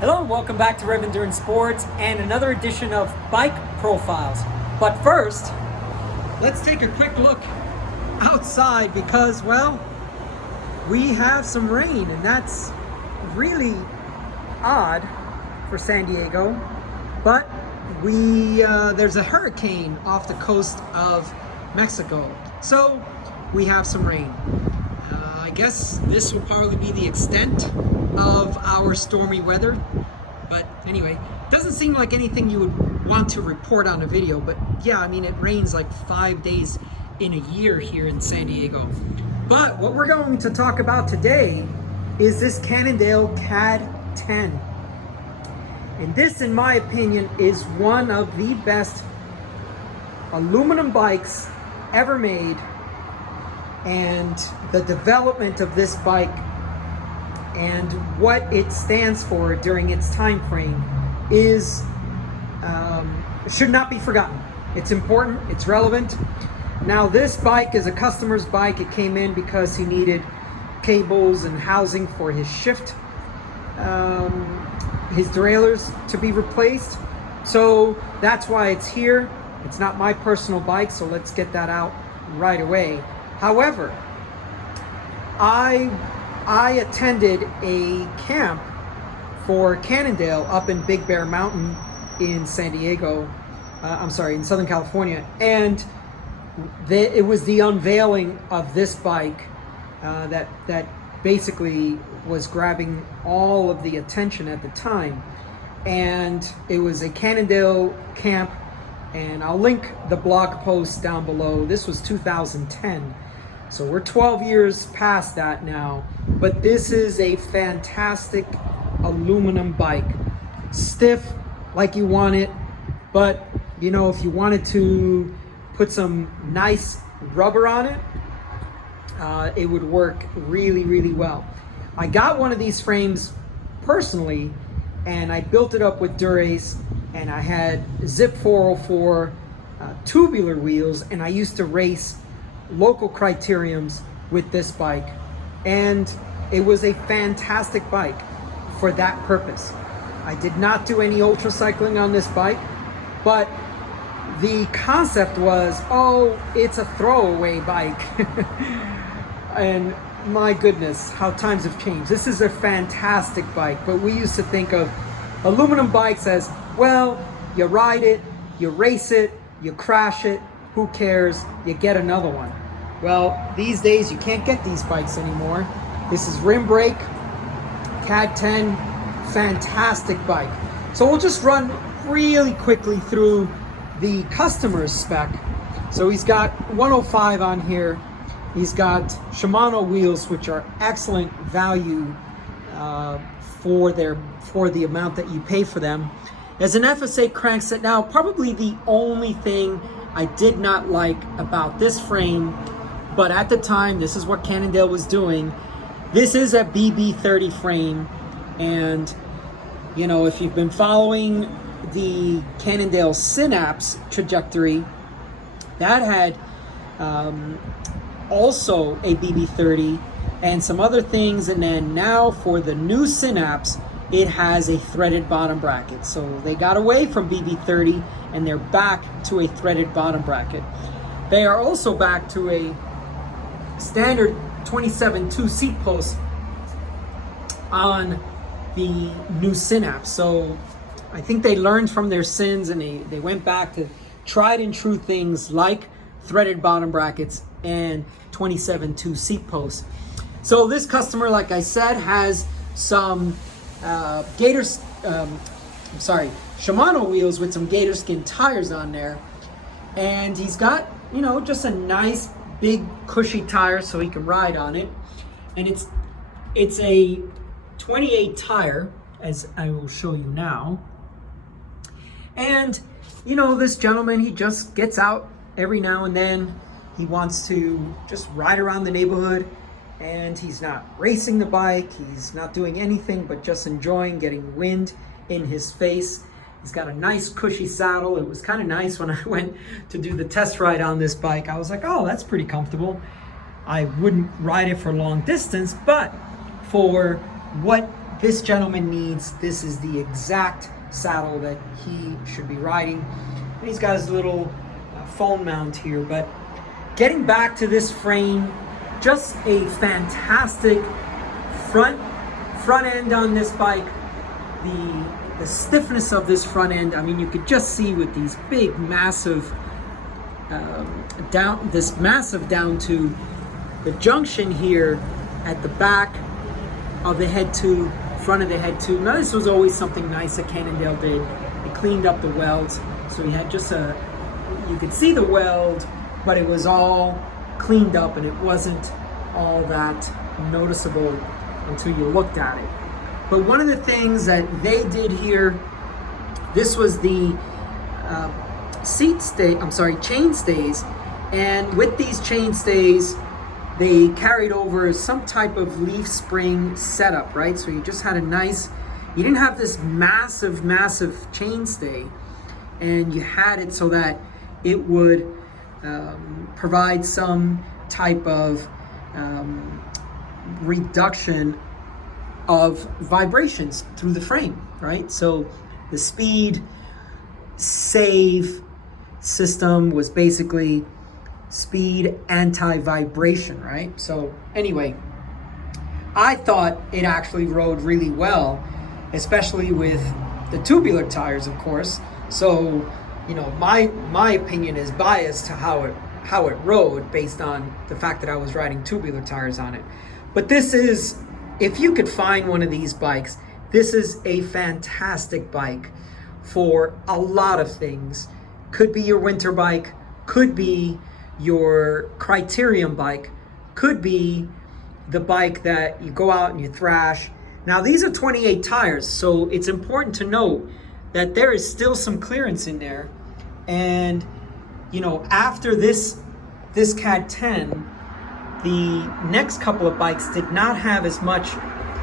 Hello and welcome back to Rev Endurance Sports and another edition of Bike Profiles. But first, let's take a quick look outside because, well, we have some rain and that's really odd for San Diego. But there's a hurricane off the coast of Mexico, so we have some rain. I guess this will probably be the extent of our stormy weather, but anyway, doesn't seem like anything you would want to report on a video. But yeah, I mean, it rains like 5 days in a year here in San Diego. But what we're going to talk about today is this Cannondale CAAD 10. And this, in my opinion, is one of the best aluminum bikes ever made. And the development of this bike and what it stands for during its time frame is should not be forgotten. It's important, it's relevant. Now, this bike is a customer's bike. It came in because he needed cables and housing for his shift, his derailleurs to be replaced. So that's why it's here. It's not my personal bike, so let's get that out right away. However, I attended a camp for Cannondale up in Big Bear Mountain in San Diego, in Southern California, and it was the unveiling of this bike that basically was grabbing all of the attention at the time. And it was a Cannondale camp, and I'll link the blog post down below. This was 2010. So we're 12 years past that now, but this is a fantastic aluminum bike. Stiff like you want it, but you know, if you wanted to put some nice rubber on it, it would work really, really well. I got one of these frames personally, and I built it up with durace, and I had Zip 404 tubular wheels, and I used to race local criteriums with this bike, and it was a fantastic bike for that purpose. I did not do any ultra cycling on this bike, but the concept was, oh, it's a throwaway bike. And my goodness, how times have changed. This is a fantastic bike, but we used to think of aluminum bikes as, well, you ride it, you race it, you crash it, who cares, you get another one. Well, these days you can't get these bikes anymore. This is rim brake, CAAD 10, fantastic bike. So we'll just run really quickly through the customer's spec. So he's got 105 on here. He's got Shimano wheels, which are excellent value for the amount that you pay for them. There's an FS8 crankset. Now, probably the only thing I did not like about this frame, but at the time, this is what Cannondale was doing. This is a BB30 frame, and you know, if you've been following the Cannondale Synapse trajectory, that had also a BB30 and some other things, and then now for the new Synapse, it has a threaded bottom bracket. So they got away from BB30 and they're back to a threaded bottom bracket. They are also back to a standard 27.2 seat post on the new Synapse. So I think they learned from their sins and they went back to tried and true things like threaded bottom brackets and 27.2 seat posts. So this customer, like I said, has some Shimano wheels with some gator skin tires on there, and he's got, you know, just a nice big cushy tire so he can ride on it. And it's a 28 tire, as I will show you now. And you know, this gentleman, he just gets out every now and then. He wants to just ride around the neighborhood, and he's not racing the bike, he's not doing anything but just enjoying getting wind in his face. He's got a nice cushy saddle. It was kind of nice when I went to do the test ride on this bike. I was like, oh, that's pretty comfortable. I wouldn't ride it for long distance, but for what this gentleman needs. This is the exact saddle that he should be riding. And he's got his little phone mount here. But getting back to this frame, just a fantastic front end on this bike. The stiffness of this front end, I mean, you could just see with these big, massive down to the junction here at the back of the head tube, front of the head tube. Now, this was always something nice that Cannondale did. It cleaned up the welds, so you had just you could see the weld, but it was all cleaned up and it wasn't all that noticeable until you looked at it. But one of the things that they did here, this was the chain stays, and with these chain stays, they carried over some type of leaf spring setup, right? So you just had you didn't have this massive chain stay, and you had it so that it would provide some type of reduction of vibrations through the frame, right? So the speed save system was basically speed anti-vibration, right? So anyway, I thought it actually rode really well, especially with the tubular tires, of course. So, you know, my opinion is biased to how it rode based on the fact that I was riding tubular tires on it. But this is, if you could find one of these bikes, this is a fantastic bike for a lot of things. Could be your winter bike, could be your criterium bike, could be the bike that you go out and you thrash. Now, these are 28 tires, so it's important to note that there is still some clearance in there. And, you know, after this CAAD 10, the next couple of bikes did not have as much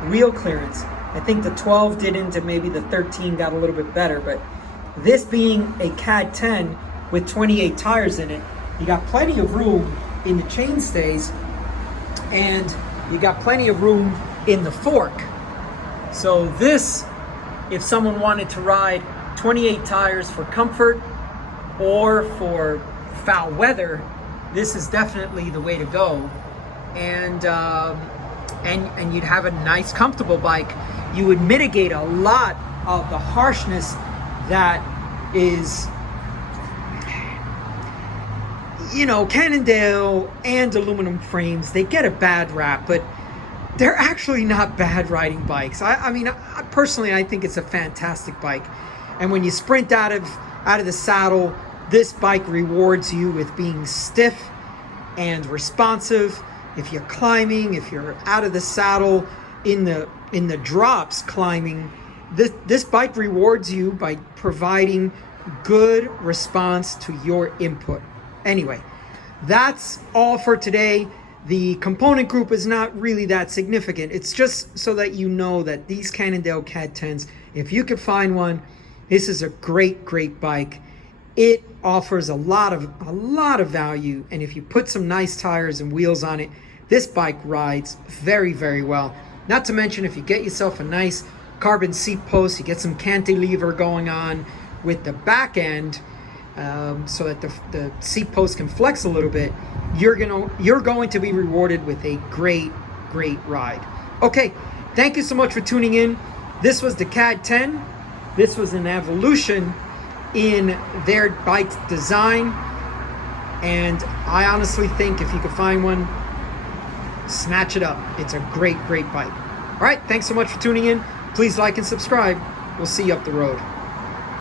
wheel clearance. I think the 12 didn't, and maybe the 13 got a little bit better. But this being a CAAD 10 with 28 tires in it, you got plenty of room in the chain stays, and you got plenty of room in the fork. So this, if someone wanted to ride 28 tires for comfort or for foul weather, this is definitely the way to go. And you'd have a nice, comfortable bike. You would mitigate a lot of the harshness that is, you know, Cannondale and aluminum frames, they get a bad rap, but they're actually not bad riding bikes. I mean, personally, I think it's a fantastic bike. And when you sprint out of the saddle, this bike rewards you with being stiff and responsive. If you're climbing, if you're out of the saddle in the drops climbing, this bike rewards you by providing good response to your input. Anyway, that's all for today. The component group is not really that significant. It's just so that you know that these Cannondale CAAD 10s, if you could find one, this is a great bike. It offers a lot of value, and if you put some nice tires and wheels on it, this bike rides very well. Not to mention, if you get yourself a nice carbon seat post, you get some cantilever going on with the back end, so that the seat post can flex a little bit, you're going to be rewarded with a great ride. Okay, thank you so much for tuning in. This was the CAAD 10. This was an evolution in their bike design, and I honestly think if you could find one, snatch it up. It's a great bike. All right, thanks so much for tuning in. Please like and subscribe. We'll see you up the road.